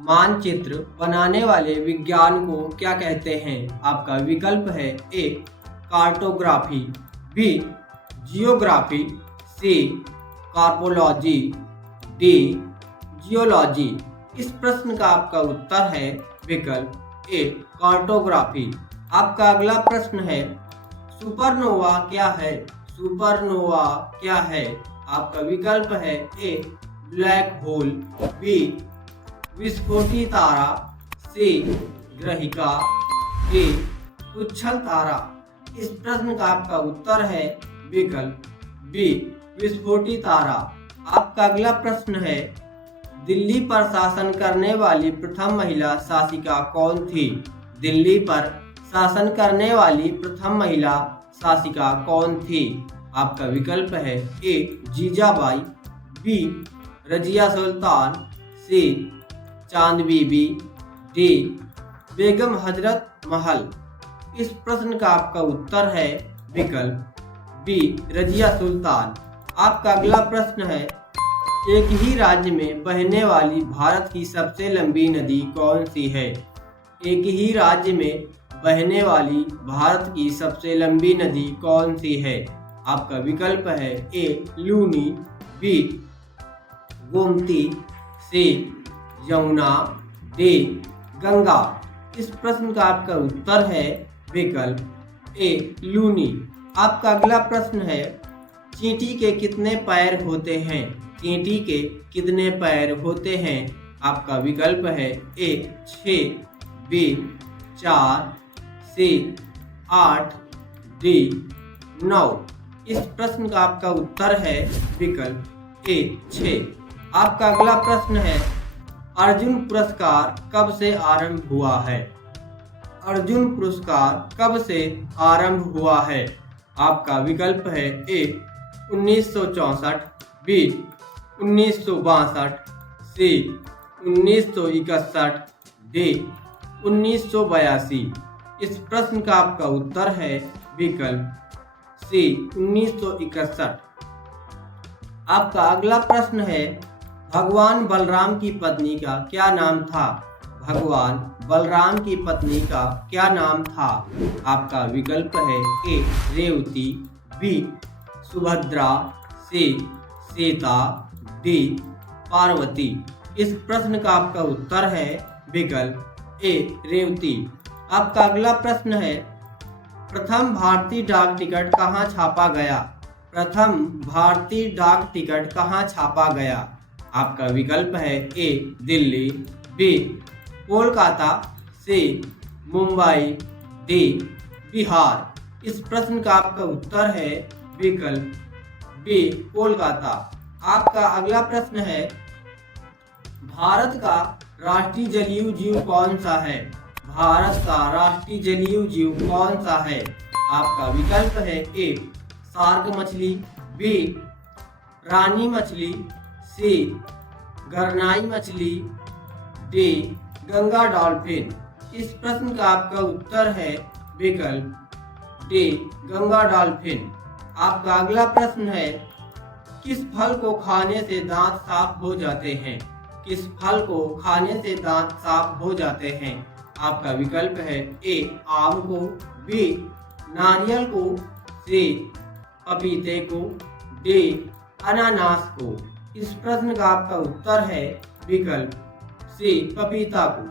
मानचित्र बनाने वाले विज्ञान को क्या कहते हैं? आपका विकल्प है ए कार्टोग्राफी, बी जियोग्राफी, सी कार्पोलॉजी, डी जियोलॉजी। इस प्रश्न का आपका उत्तर है विकल्प ए कार्टोग्राफी। आपका अगला प्रश्न है सुपरनोवा क्या है? सुपरनोवा क्या है? आपका विकल्प है ए ब्लैक होल, बी विस्फोटी तारा, सी ग्रहिका, डी उच्छल तारा। इस प्रश्न का आपका उत्तर है विकल्प बी विस्फोटी तारा। आपका अगला प्रश्न है दिल्ली पर शासन करने वाली प्रथम महिला शासिका कौन थी? दिल्ली पर शासन करने वाली प्रथम महिला शासिका कौन थी? आपका विकल्प है ए जीजाबाई, बी रजिया सुल्तान, सी चांद बीबी, डी बेगम हजरत महल। इस प्रश्न का आपका उत्तर है विकल्प बी रजिया सुल्तान। आपका अगला प्रश्न है एक ही राज्य में बहने वाली भारत की सबसे लंबी नदी कौन सी है? एक ही राज्य में बहने वाली भारत की सबसे लंबी नदी कौन सी है? आपका विकल्प है ए लूनी, बी गोमती, सी यमुना, डी गंगा। इस प्रश्न का आपका उत्तर है विकल्प ए लूनी। आपका अगला प्रश्न है चींटी के कितने पैर होते हैं? चींटी के कितने पैर होते हैं? आपका विकल्प है ए 6, बी 4, सी 8, डी 9। इस प्रश्न का आपका उत्तर है विकल्प ए 6। आपका अगला प्रश्न है अर्जुन पुरस्कार कब से आरंभ हुआ है? अर्जुन पुरस्कार कब से आरंभ हुआ है? आपका विकल्प है ए 1964, बी 1962, सी 1961, डी 1982। इस प्रश्न का आपका उत्तर है विकल्प सी 1961। आपका अगला प्रश्न है भगवान बलराम की पत्नी का क्या नाम था? भगवान बलराम की पत्नी का क्या नाम था? आपका विकल्प है ए रेवती, बी सुभद्रा, सी सीता, डी पार्वती। इस प्रश्न का आपका उत्तर है विकल्प ए रेवती। आपका अगला प्रश्न है प्रथम भारतीय डाक टिकट कहाँ छापा गया? प्रथम भारतीय डाक टिकट कहाँ छापा गया? आपका विकल्प है ए दिल्ली, बी कोलकाता, सी मुंबई, डी बिहार। इस प्रश्न का आपका उत्तर है विकल्प बी कोलकाता। आपका अगला प्रश्न है भारत का राष्ट्रीय जलीय जीव कौन सा है? भारत का राष्ट्रीय जलीय जीव कौन सा है? आपका विकल्प है ए शार्क मछली, बी रानी मछली, सी गरनाई मछली, डी गंगा डॉल्फिन। इस प्रश्न का आपका उत्तर है विकल्प डी गंगा डॉल्फिन। आपका अगला प्रश्न है किस फल को खाने से दांत साफ हो जाते हैं? किस फल को खाने से दांत साफ हो जाते हैं? आपका विकल्प है ए आम को, बी नारियल को, सी पपीते को, डी अनानास को। इस प्रश्न का आपका उत्तर है विकल्प सी पपीता को।